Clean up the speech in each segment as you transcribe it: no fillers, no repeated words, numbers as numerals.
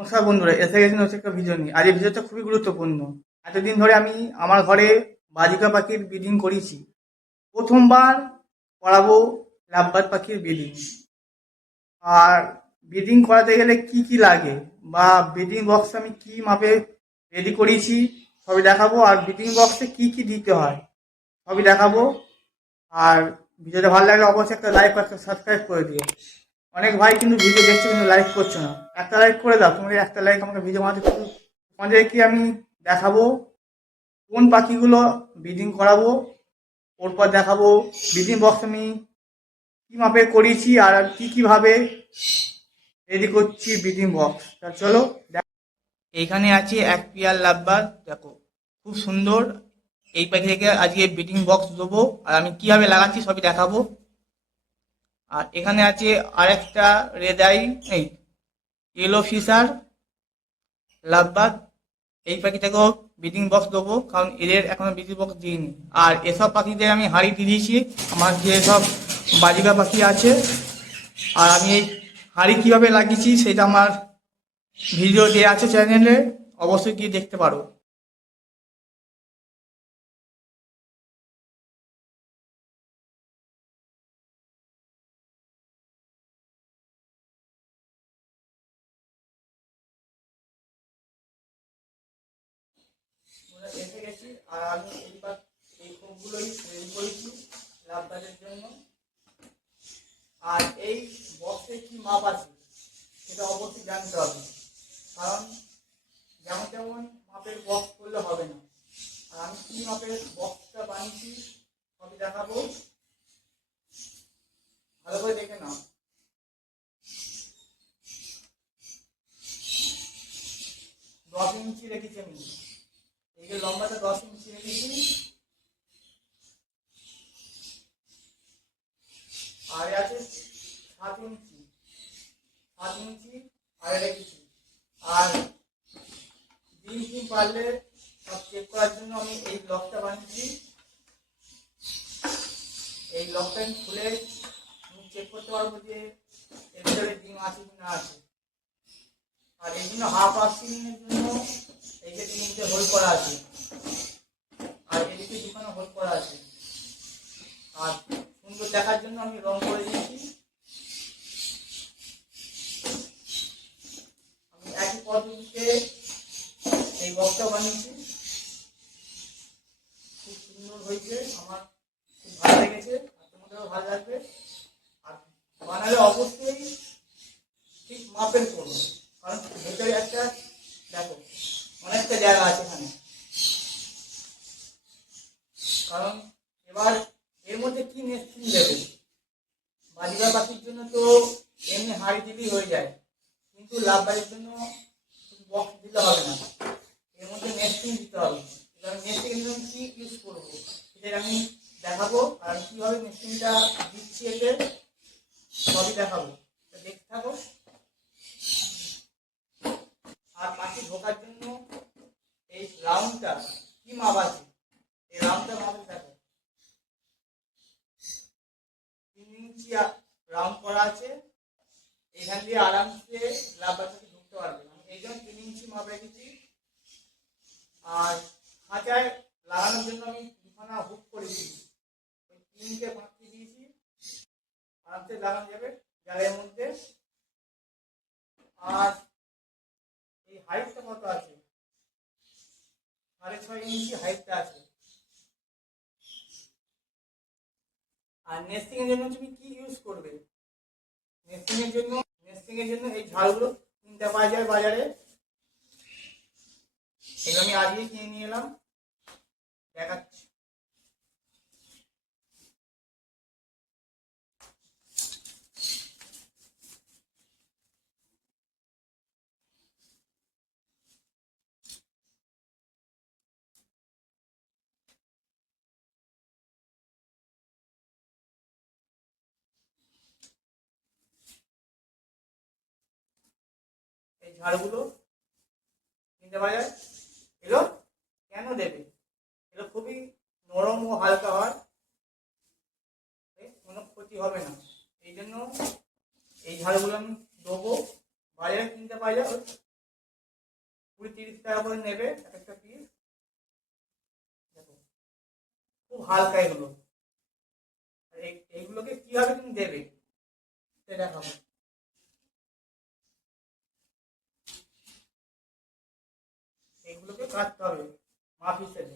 নমস্কার বন্ধুরা, এসে গেছেন হচ্ছে একটা ভিডিও নিয়ে। আর এই ভিডিওটা খুবই গুরুত্বপূর্ণ। এতদিন ধরে আমি আমার ঘরে বাজিকা পাখির ব্রিডিং করেছি। প্রথমবার করাবো লাভবার্ড পাখির ব্রিডিং। আর ব্রিডিং করাতে গেলে কি কি লাগে বা ব্রিডিং বক্স আমি কি মাপে রেডি করেছি সবই দেখাবো। আর ব্রিডিং বক্সে কি কি দিতে হয় সবই দেখাবো। আর ভিডিওটা ভালো লাগলে অবশ্যই একটা লাইক একটা সাবস্ক্রাইব করে দিও। অনেক ভাই কিন্তু ভিডিও দেখছে কিন্তু লাইক করছো না। একটা লাইক করে দাও, তোমাদের একটা লাইক আমাকে ভিডিও বানাতে একটু তোমাদেরকে আমি দেখাবো কোন পাখিগুলো ব্রিডিং করাবো। ওরপর দেখাবো ব্রিডিং বক্স আমি কি মাপে করেছি আর কি কিভাবে রেডি করছি ব্রিডিং বক্স। তা চলো এইখানে আছে এক পিয়ার লাভবার, দেখো খুব সুন্দর। এই পাখিটাকে আজকে ব্রিডিং বক্স দেবো আর আমি কিভাবে লাগাচ্ছি সবই দেখাবো। আর এখানে আছে আরেকটা রেড আই, এই ইয়েলো ফিশার লাভবার্ড। এই পাখিটাকেও ব্রিডিং বক্স দেবো, কারণ এদের এখনো ব্রিডিং বক্স দিইনি। আর এসব পাখিদের আমি হাঁড়ি দিয়ে দিয়েছি, আমার যে সব বাজিকা পাখি আছে। আর আমি এই হাঁড়ি কীভাবে লাগিয়েছি সেটা আমার ভিডিও দেওয়া আছে চ্যানেলে, অবশ্যই গিয়ে দেখতে পারো। আমরা এসে গেছি আর আমি এইবার এই খোপগুলোই তৈরি করেছি লাভবার্ডের জন্য। আর এই বক্সে কি মাপ আছে সেটা অবশ্যই জানতে হবে, কারণ যেমন তেমন মাপের বক্স করলে হবে না। আর আমি কি মাপের বক্সটা বানিয়েছি সবই দেখাবো, ভালো করে দেখে নাও। 10 ইঞ্চি রেখেছি আমি, এই যে লম্বাটা 10 ইঞ্চি রেখেছি। আর আছে 7 ইঞ্চি, 7 ইঞ্চি আর রেখেছি। আর ডিম পারলে সব চেক করার জন্য আমি এই লকটা বানিয়েছি। এই লকটা আমি খুলে আমি চেক করতে পারবো যে এর ভিতরে ডিম আছে কি না আছে। আর এই জন্য হাফ আস্কিংয়ের জন্য এই যে তিনটে হোল করা আছে, আর এদিকে দুখানে হোল করা আছে। আর সুন্দর দেখার জন্য আমি রং করে দিয়েছি। আমি একই পদ্ধতিতে এই বক্সটা বানিয়েছি, খুব সুন্দর হয়েছে, আমার খুব ভালো লেগেছে, আর তোমাদেরও ভালো লাগবে। আর বানালে অবশ্যই ঠিক মাপের করবো, কারণ ভেতরে একটা দেখো অনেকটা জায়গা আছে এখানে। কারণ এবার এর মধ্যে কি নেস্টিং দেবে, বাজিকা পাখির জন্য তো এমনি হাড়ি দিলেই হয়ে যায়, কিন্তু লাভ বাড়ির জন্য বক্স দিলে হবে না, এর মধ্যে নেস্টিং দিতে হবে। এবার নেস্টিং এর জন্য কি ইউজ করবো সেটা আমি দেখাবো, আর কিভাবে নেস্টিংটা দিচ্ছি এতে সবই দেখাবো, দেখতে থাকো। আর পাখি ঢোকার জন্য এই রাউন্ডটা কি মাপ আছে, এই রাউন্ডটা মাপে দেখো 3 ইঞ্চি রাউন্ড করা আছে। এখান দিয়ে আরামসে লাভ বাচ্চাকে ঢুকতে পারবে, আমি এই জন্য 3 ইঞ্চি মাপ রেখেছি। আর খাঁচায় লাগানোর জন্য আমি দুখানা হুক করেছি, ওই 3টে বাঁকি দিয়েছি, আরামসে লাগানো যাবে জালের মধ্যে। আর এই হাইটটা কত আছে, 6.5 ইঞ্চি হাইটটা আছে। আর নেস্টিং এর জন্য তুমি কি ইউজ করবে, নেস্টিং এর জন্য এই ঝাড়গুলো কিনতে পাওয়া যায় বাজারে, এগুলো আমি আজকে কিনে নিয়ে এলাম, দেখাচ্ছি। এই ঝাড়গুলো কিনতে পাওয়া যায়, এগুলো কেন দেবে, এগুলো খুবই নরম ও হালকা হয়, কোনো ক্ষতি হবে না, এই জন্য এই ঝাড়গুলো আমি দেবো। বাজারে কিনতে পাওয়া যায় 20-30 টাকা করে নেবে এক একটা পিস। দেখো খুব হালকা এগুলো। আর এইগুলোকে কিভাবে তুমি দেবে সেটা দেখাবো। এইগুলোকে কাটতে হবে মাপ হিসেবে।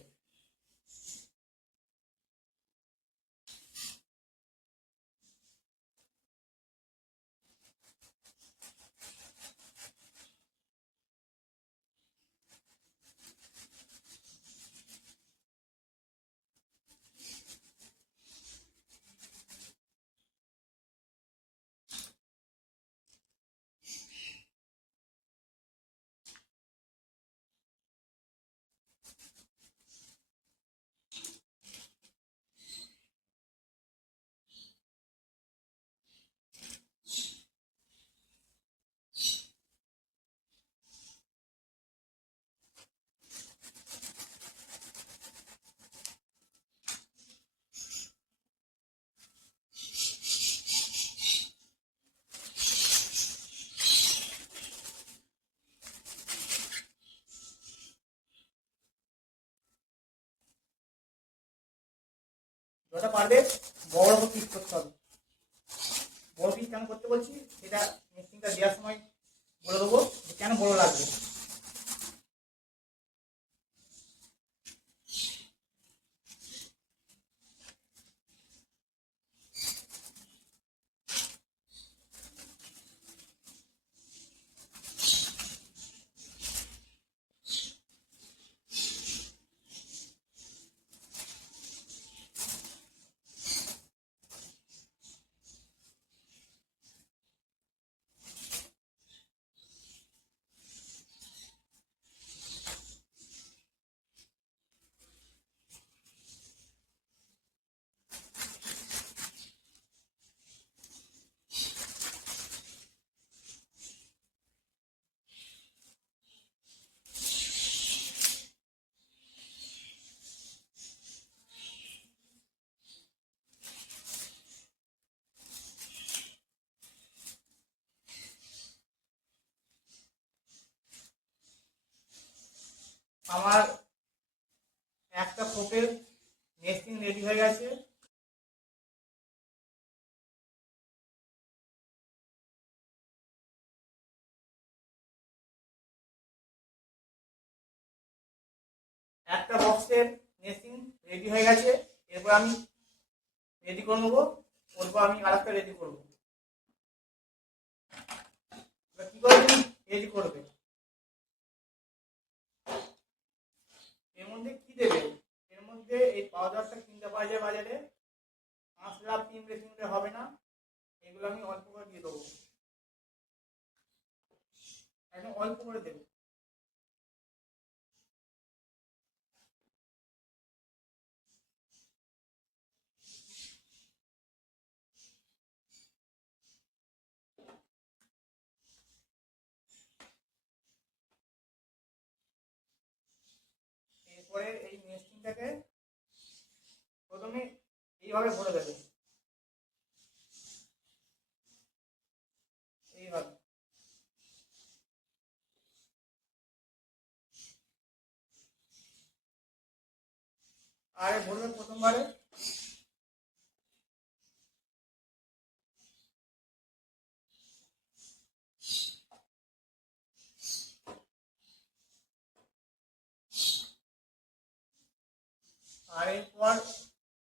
যতটা পারবে বড় বড় পিস করতে হবে। বড় পিস কেন করতে বলছি সেটা মেশিনটা দেওয়ার সময় বলে দেবো যে কেন বড় লাগবে। আমার একটা খোপের নেস্টিং রেডি হয়ে গেছে। একটা বক্সের নেস্টিং রেডি হয়ে গেছে। এরপর আমি রেডি করে নেবো। ওরপর আমি আরেকটা রেডি করবো। কি করে তুমি রেডি করবে? এর মধ্যে কি দেবে? এর মধ্যে এই পাউডারটা কিনতে পাওয়া যায় বাজারে। 5 লাখ 3 হবে না। এগুলো আমি অল্প করে দিয়ে দেবো, একদম অল্প করে দেবো। এরপরে এই নেস্টিংটাকে প্রথমে এইভাবে ভরে দেবে, এইভাবে। আর ভরবে প্রথমবারে। আর এরপর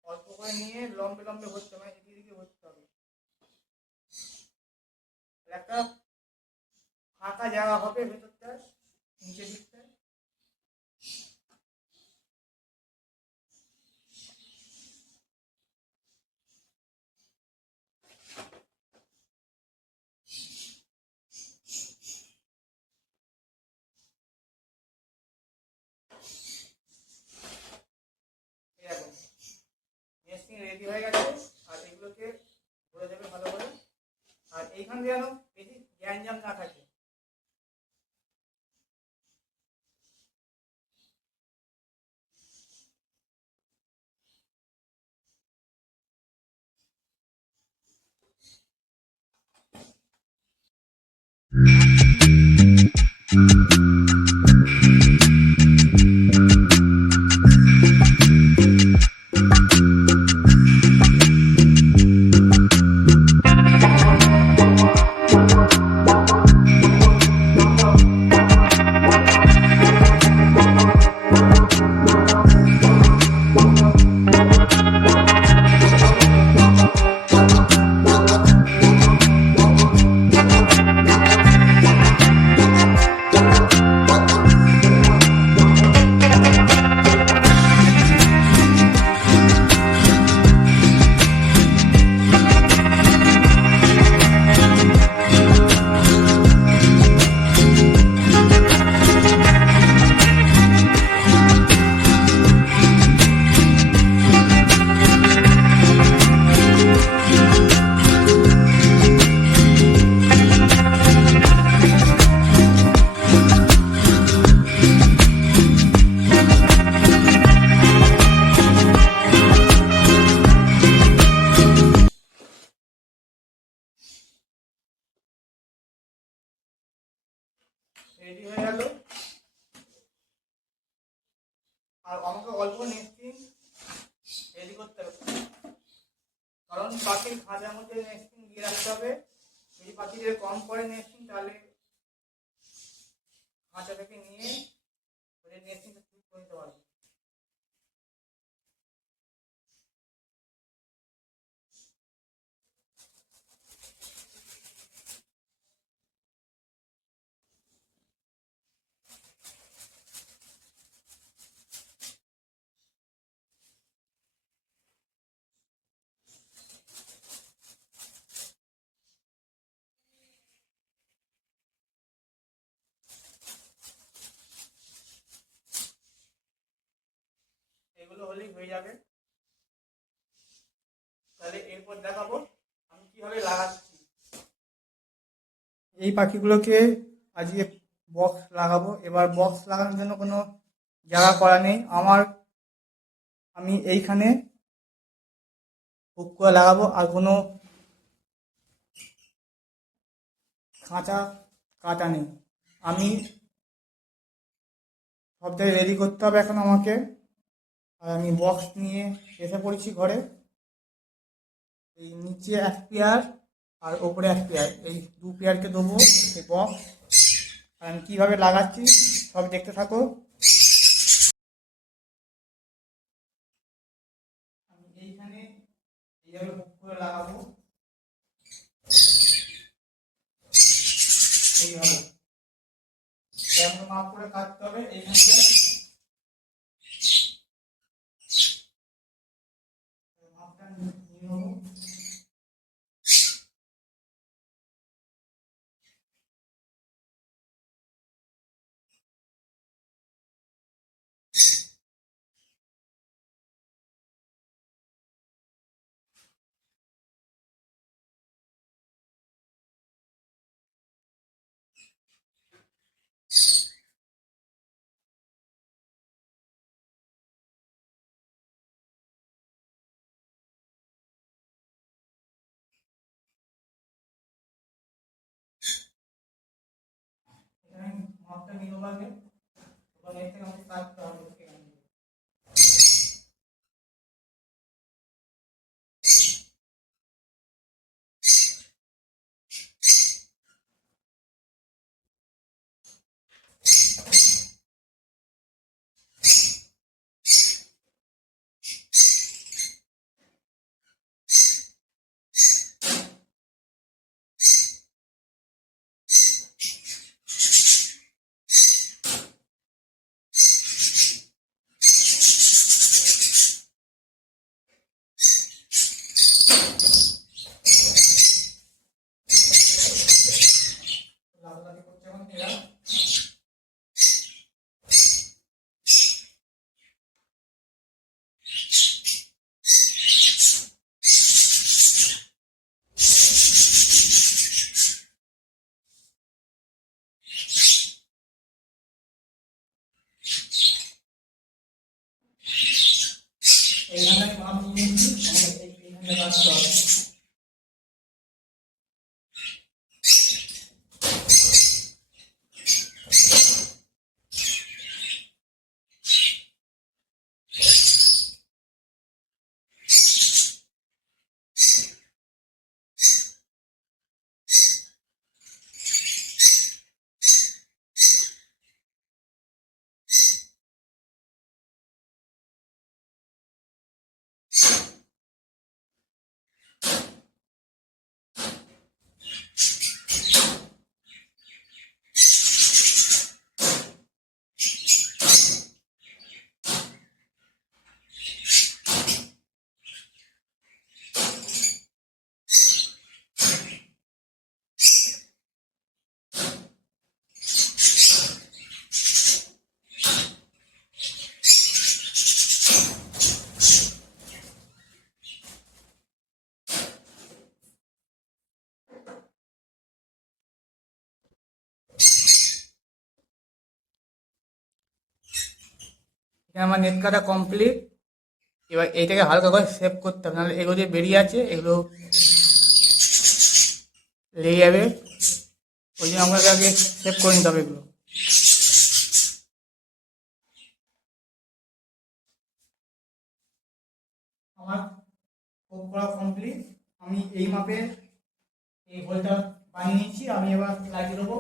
অল্প করে নিয়ে লম্বে লম্বে ভরতে হবে, এদিকে এদিকে ভরতে হবে। একটা ফাঁকা জায়গা হবে ভেতরটা, নিচের দিকটা। এরকম নেস্টিং রেডি হয়ে গেছে। আর এগুলোকে ভরে দেবে ভালো করে। আর এইখান দিয়ে যেন বেশি গ্যাঞ্জাম না থাকে। রেডি হয়ে গেল। আর আমাকে অল্প নেস্টিং রেডি করতে হবে, কারণ পাখির খাঁচার মধ্যে নেস্টিং দিয়ে রাখতে হবে। যদি পাখিদের কম পড়ে নেস্টিং, তাহলে খাঁচা থেকে নিয়ে ওদের নেস্টিংটা ঠিক করে দিতে পারবে। এগুলো হলেই হয়ে যাবে। তাহলে এরপর দেখাবো আমি কিভাবে লাগাচ্ছি। এই পাখিগুলোকে আজকে বক্স লাগাবো। এবার বক্স লাগানোর জন্য কোনো জায়গা করা নেই আমার, আমি এইখানে হুক করে লাগাবো। আর কোনো খাঁচা কাটা নেই। আমি সব জায়গায় রেডি করতে হবে এখন আমাকে। আর আমি বক্স নিয়ে এসে পড়েছি ঘরে। এই নিচে এক পেয়ার আর ওপরে এক পেয়ার, এই দু পেয়ারকে দেবো এই বক্স। আর আমি কীভাবে লাগাচ্ছি সব দেখতে থাকো। আমি এইখানে এইভাবে হুক করে লাগাবো, এইভাবে এমন মাপ করে কাটতে হবে। এইখানটা মাপটা নিয়ে নেবো। এখানে মাপটা নিয়ে নেবো আগে, এবং এর থেকে আমাকে কাটতে হবে এখান থেকে। লাগালাগি করছে এখন এরা। এইখানে মাপ নিয়ে নিচ্ছি, আমাকে এইখানে কাটতে হবে। এখানে আমার নেট কাটা কমপ্লিট। এবার এইটাকে হালকা করে সেভ করতে হবে, নাহলে এগুলো যে বেরিয়ে আছে এগুলো লেগে যাবে। ওই জন্য আমাকে আগে সেভ করে নিতে হবে এগুলো। আমার কোপ করা কমপ্লিট। আমি এই মাপে এই হোলটা বানিয়ে নিচ্ছি। আমি এবার লাগিয়ে দেবো।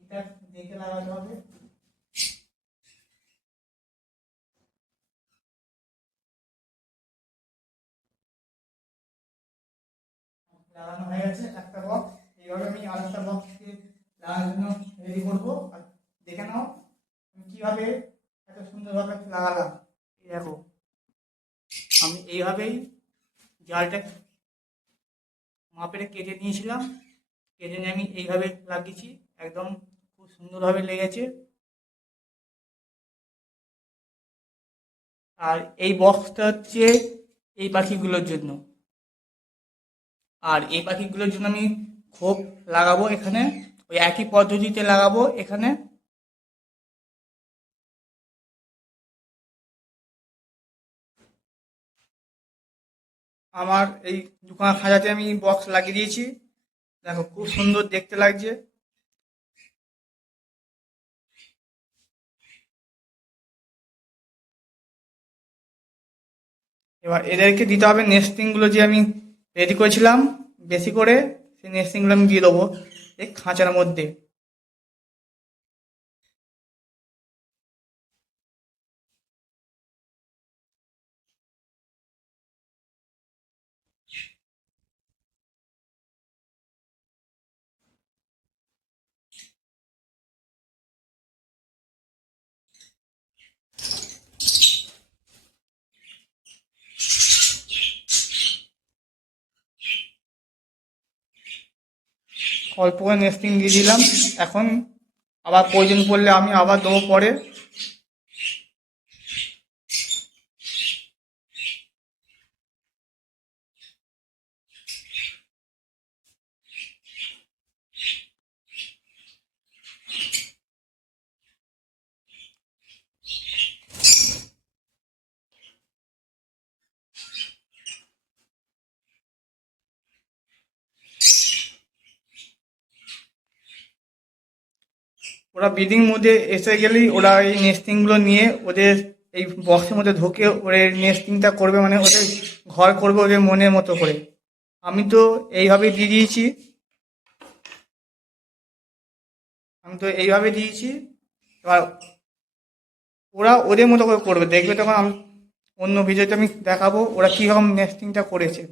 এটা দেখে লাগাতে হবে। লাগানো হয়ে গেছে একটা বক্স। এইভাবে আমি আরেকটা বক্সকে লাগানোর জন্য রেডি করবো। আর দেখে নাও আমি কিভাবে এত সুন্দরভাবে লাগালাম। এই দেখো, আমি এইভাবেই জালটা মাপের কেটে নিয়েছিলাম। কেটে নিয়ে আমি এইভাবে লাগিয়েছি। একদম খুব সুন্দরভাবে লেগেছে। আর এই বক্সটা হচ্ছে এই পাখিগুলোর জন্য। আর এই পাখিগুলোর জন্য আমি খোপ লাগাবো এখানে, ওই একই পদ্ধতিতে লাগাবো এখানে। আমার এই দুখানা খাঁচাতে আমি বক্স লাগিয়ে দিয়েছি। দেখো খুব সুন্দর দেখতে লাগছে। এবার এদেরকে দিতে হবে নেস্টিংগুলো যে আমি রেডি করেছিলাম বেশি করে, সেই নেস্টিংগুলো আমি দিয়ে দেবো এই খাঁচার মধ্যে। অল্প করে নেস্টিং দিয়ে দিলাম। এখন আবার প্রয়োজন পড়লে আমি আবার দেবো পরে। ওরা ব্রিডিং মোডে এসে গেলেই ওরা এই নেস্টিংগুলো নিয়ে ওদের এই বক্সের মধ্যে ঢুকে ওদের নেস্টিংটা করবে, মানে ওদের ঘর করবে ওদের মনের মতো করে। আমি তো এইভাবে দিয়ে দিয়েছি। এবার ওরা ওদের মতো করে করবে, দেখবে তখন আমি অন্য ভিডিওতে আমি দেখাবো ওরা কীরকম নেস্টিংটা করেছে।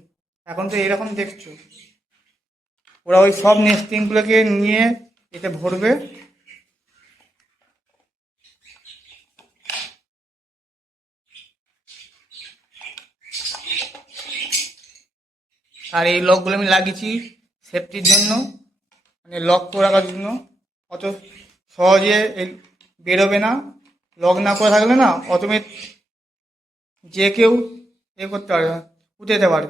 এখন তো এইরকম দেখছো, ওরা ওই সব নেস্টিংগুলোকে নিয়ে এতে ভরবে। আর এই লকগুলো আমি লাগিয়েছি সেফটির জন্য, মানে লক করে রাখার জন্য। অত সহজে এই বেরোবে না। লক না করে থাকলে না অটোমেটিক যে কেউ করতে পারে, উঠে যেতে পারে।